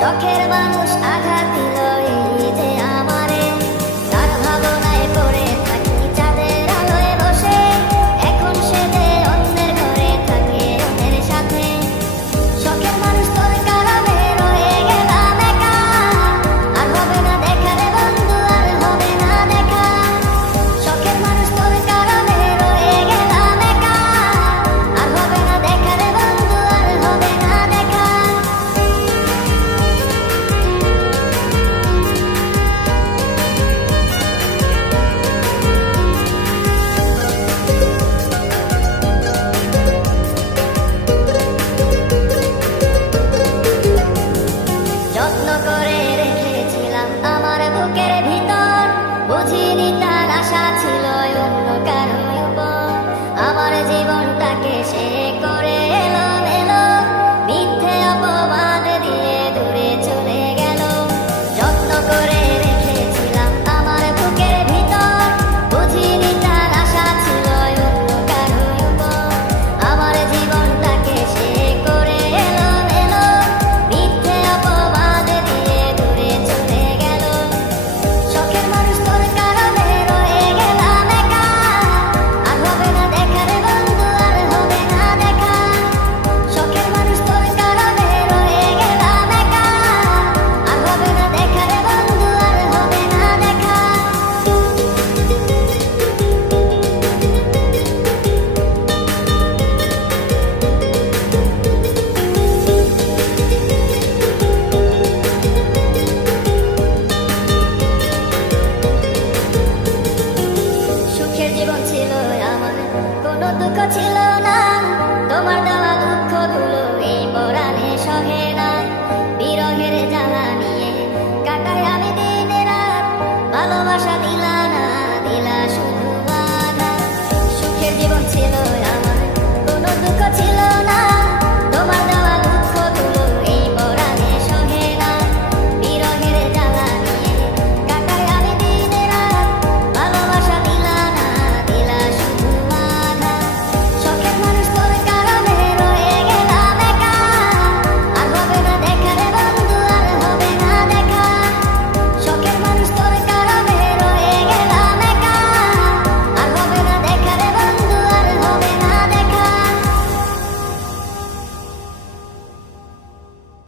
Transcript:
শখের মানুষ আঘাত দিল এই যে আমারে, তার ভাবনায় পড়ে থাকি চাঁদের আলোয় বসে, এখন সে যে অন্যের ঘরে থাকে অন্যের সাথে। শখের মানুষ তোর কারণে রয়ে গেলাম একা, আর হবে না দেখা রে বন্ধু, আর হবে না দেখা। শখের মানুষ তোর কারণে রয়ে গেলাম একা, আর হবে না দেখা রে বন্ধু, আর হবে না দেখা। যত্ন করে রেখেছিলাম আমার বুকের ভিতর, বুঝিনি তার আশা ছিল অন্য কারো উপর। আমার জীবনটাকে সে করে এলোমেলো, মিথ্যে অপবাদ দিয়ে দূরে চলে গেল। যত্ন করে রেখেছিলাম আমার বুকের ভিতর, বুঝিনি তার আশা ছিল অন্য কারো উপর। আমার জীবনটাকে সে করে এলোমেলো, মিথ্যে অপবাদ দিয়ে দূরে চলে গেল। শখের মানুষ তোর কারণে রয়ে গেলাম একা, আর হবে না দেখা রে বন্ধু, আর হবে না দেখা। শখের মানুষ তোর কারণে রয়ে গেলাম একা, আর হবে না দেখা রে বন্ধু, আর হবে না দেখা। সুখের জীবন ছিল আমার, কোনো দুঃখ ছিল না, তোমার দেওয়া দুঃখগুলো এই পরাণে সহে।